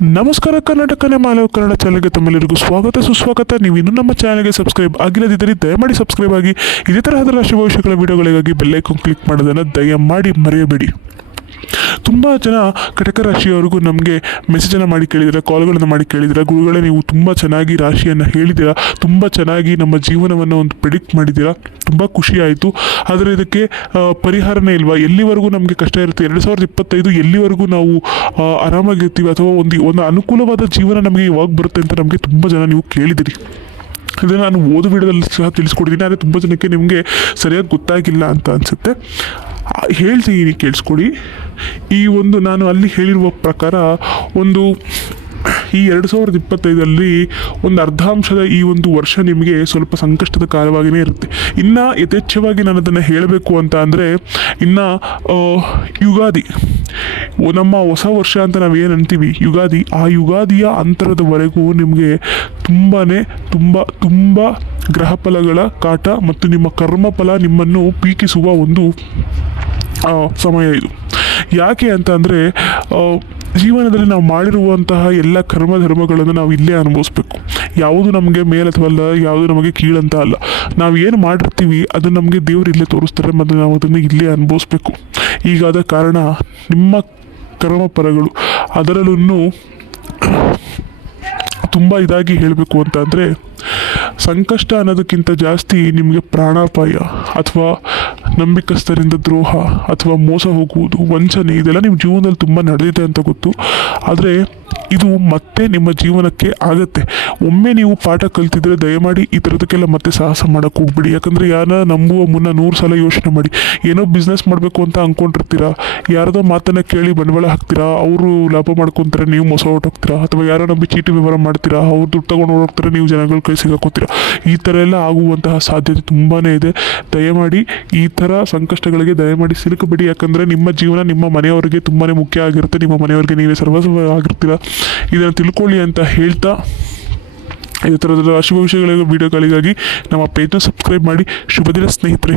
ನಮಸ್ಕಾರ ಕರ್ನಾಟಕನೇ ಮಾಲವ ಕನ್ನಡ ಚಾನಲ್ಗೆ ತಮ್ಮೆಲ್ಲರಿಗೂ ಸ್ವಾಗತ, ಸುಸ್ವಾಗತ. ನೀವು ಇನ್ನೂ ನಮ್ಮ ಚಾನಲ್ಗೆ ಸಬ್ಸ್ಕ್ರೈಬ್ ಆಗಿಲ್ಲದಿದ್ದರೆ ದಯಮಾಡಿ ಸಬ್ಸ್ಕ್ರೈಬ್ ಆಗಿ. ಇದೇ ತರಹದ ರಾಷ್ಟ್ರ ಭವಿಷ್ಯಗಳ ವಿಡಿಯೋಗಳಿಗಾಗಿ ಬೆಲ್ಲೈಕನ್ ಕ್ಲಿಕ್ ಮಾಡೋದನ್ನು ದಯಮಾಡಿ ಮರೆಯಬೇಡಿ. ತುಂಬ ಜನ ಕಟಕ ರಾಶಿಯವರೆಗೂ ನಮಗೆ ಮೆಸೇಜನ್ನು ಮಾಡಿ ಕೇಳಿದ್ದೀರಾ ಕಾಲ್ಗಳನ್ನು ಮಾಡಿ ಕೇಳಿದ್ದೀರಾ. ಗುರುಗಳೇ, ನೀವು ತುಂಬ ಚೆನ್ನಾಗಿ ರಾಶಿಯನ್ನು ಹೇಳಿದ್ದೀರಾ, ತುಂಬ ಚೆನ್ನಾಗಿ ನಮ್ಮ ಜೀವನವನ್ನು ಒಂದು ಪ್ರಿಡಿಕ್ಟ್ ಮಾಡಿದ್ದೀರಾ. ತುಂಬ ಖುಷಿ ಆಯಿತು. ಆದರೆ ಇದಕ್ಕೆ ಪರಿಹಾರನೇ ಇಲ್ವಾ? ಎಲ್ಲಿವರೆಗೂ ನಮಗೆ ಕಷ್ಟ ಇರುತ್ತೆ? ಎರಡು ಸಾವಿರದ ಇಪ್ಪತ್ತೈದು ಎಲ್ಲಿವರೆಗೂ ನಾವು ಆರಾಮಾಗಿರ್ತೀವಿ ಅಥವಾ ಒಂದು ಒಂದು ಅನುಕೂಲವಾದ ಜೀವನ ನಮಗೆ ಯಾವಾಗ ಬರುತ್ತೆ ಅಂತ ನಮಗೆ ತುಂಬ ಜನ ನೀವು ಕೇಳಿದಿರಿ ಇದನ್ನು ನಾನು ಓದು ವಿಡಿಯೋದಲ್ಲಿ ಸಹ ತಿಳಿಸ್ಕೊಡಿದ್ದೀನಿ ಆದರೆ ತುಂಬ ಜನಕ್ಕೆ ನಿಮಗೆ ಸರಿಯಾಗಿ ಗೊತ್ತಾಗಿಲ್ಲ ಅಂತ ಅನಿಸುತ್ತೆ. ಹೇಳ್ತೀನಿ ಕೇಳಿಸ್ಕೊಡಿ. ಈ ಒಂದು ನಾನು ಅಲ್ಲಿ ಹೇಳಿರುವ ಪ್ರಕಾರ ಒಂದು, ಈ ಎರಡು ಸಾವಿರದ ಇಪ್ಪತ್ತೈದರಲ್ಲಿ ಒಂದು ಅರ್ಧಾಂಶದ ಈ ಒಂದು ವರ್ಷ ನಿಮಗೆ ಸ್ವಲ್ಪ ಸಂಕಷ್ಟದ ಕಾಲವಾಗಿಯೇ ಇರುತ್ತೆ. ಇನ್ನು ಯಥೇಚ್ಛವಾಗಿ ನಾನು ಅದನ್ನು ಹೇಳಬೇಕು ಅಂತ ಅಂದರೆ, ಇನ್ನು ಯುಗಾದಿ. ನಮ್ಮ ಹೊಸ ವರ್ಷ ಅಂತ ನಾವು ಏನು ಅಂತೀವಿ? ಯುಗಾದಿ. ಆ ಯುಗಾದಿಯ ಅಂತರದವರೆಗೂ ನಿಮಗೆ ತುಂಬಾ ತುಂಬ ತುಂಬ ಗ್ರಹಫಲಗಳ ಕಾಟ ಮತ್ತು ನಿಮ್ಮ ಕರ್ಮಫಲ ನಿಮ್ಮನ್ನು ಪೀಕಿಸುವ ಒಂದು ಸಮಯ ಇದು. ಯಾಕೆ ಅಂತ ಅಂದರೆ ಜೀವನದಲ್ಲಿ ನಾವು ಮಾಡಿರುವಂತಹ ಎಲ್ಲ ಕರ್ಮ ಧರ್ಮಗಳನ್ನು ನಾವು ಇಲ್ಲೇ ಅನುಭವಿಸ್ಬೇಕು. ಯಾವುದು ನಮಗೆ ಮೇಲೆ ಅಥವಾ ಅಲ್ಲ ಯಾವುದು ನಮಗೆ ಕೀಳಂತ ಅಲ್ಲ. ನಾವು ಏನು ಮಾಡಿರ್ತೀವಿ, ಅದು ನಮಗೆ ದೇವರು ಇಲ್ಲೇ ತೋರಿಸ್ತಾರೆ ಮತ್ತು ನಾವು ಅದನ್ನು ಇಲ್ಲೇ ಅನುಭವಿಸ್ಬೇಕು. ಈಗಾದ ಕಾರಣ, ನಿಮ್ಮ ಕರ್ಮ ಪರಗಳು ಅದರಲ್ಲೂ ತುಂಬ ಇದಾಗಿ ಹೇಳಬೇಕು ಅಂತ ಅಂದರೆ ಸಂಕಷ್ಟ ಅನ್ನೋದಕ್ಕಿಂತ ಜಾಸ್ತಿ ನಿಮಗೆ ಪ್ರಾಣಾಪಾಯ ಅಥವಾ ನಂಬಿಕಸ್ಥರಿಂದ ದ್ರೋಹ ಅಥವಾ ಮೋಸ ಹೋಗುವುದು, ವಂಚನೆ, ಇದೆಲ್ಲ ನಿಮ್ಮ ಜೀವನದಲ್ಲಿ ತುಂಬ ನಡೆದಿದೆ ಅಂತ ಗೊತ್ತು. ಆದರೆ ಇದು ಮತ್ತೆ ನಿಮ್ಮ ಜೀವನಕ್ಕೆ ಆಗುತ್ತೆ. ಒಮ್ಮೆ ನೀವು ಪಾಠ ಕಲ್ತಿದ್ರೆ ದಯಮಾಡಿ ಈ ಥರದಕ್ಕೆಲ್ಲ ಮತ್ತೆ ಸಾಹಸ ಮಾಡೋಕ್ಕೆ ಹೋಗ್ಬಿಡಿ. ಯಾಕಂದರೆ ಯಾರನ್ನ ನಂಬುವ ಮುನ್ನ ನೂರು ಸಲ ಯೋಚನೆ ಮಾಡಿ. ಏನೋ ಬಿಸ್ನೆಸ್ ಮಾಡಬೇಕು ಅಂತ ಅಂದ್ಕೊಂಡಿರ್ತೀರಾ ಯಾರದೋ ಮಾತನ್ನು ಕೇಳಿ ಬಂಡವಾಳ ಹಾಕ್ತೀರಾ? ಅವರು ಲಾಭ ಮಾಡ್ಕೊತಾರೆ, ನೀವು ಮೋಸ ಹೊಟ್ಟೋಗ್ತೀರಾ ಅಥವಾ ಯಾರೋ ನಂಬಿ ಚೀಟಿ ವ್ಯವಹಾರ ಮಾಡ್ತೀರಾ? ಅವ್ರು ದುಡ್ಡು ತೊಗೊಂಡು ಹೋಗ್ತಾರೆ, ನೀವು ಜನಗಳ ಕೈ ಸಿಗಾಕೋತೀರಾ? ಈ ಥರ ಎಲ್ಲ ಆಗುವಂತಹ ಸಾಧ್ಯತೆ ತುಂಬಾ ಇದೆ. ದಯಮಾಡಿ ಈ ಥರ ಸಂಕಷ್ಟಗಳಿಗೆ ದಯಮಾಡಿ ಸಿಲುಕಬೇಡಿ. ಯಾಕಂದರೆ ನಿಮ್ಮ ಜೀವನ ನಿಮ್ಮ ಮನೆಯವರಿಗೆ ತುಂಬಾ ಮುಖ್ಯ ಆಗಿರುತ್ತೆ. ನಿಮ್ಮ ಮನೆಯವರಿಗೆ ನೀವೇ ಸರ್ವಸ್ವ ಆಗಿರ್ತೀರಾ? ಇದನ್ನು ತಿಳ್ಕೊಳ್ಳಿ ಅಂತ ಹೇಳ್ತಾ ಈ ಥರದ ಅಶುಭ ಭವಿಷ್ಯಗಳ ವೀಡಿಯೋಗಳಿಗಾಗಿ ನಮ್ಮ ಪೇಜ್ನ ಸಬ್ಸ್ಕ್ರೈಬ್ ಮಾಡಿ. ಶುಭ ದಿನ ಸ್ನೇಹಿತರೆ.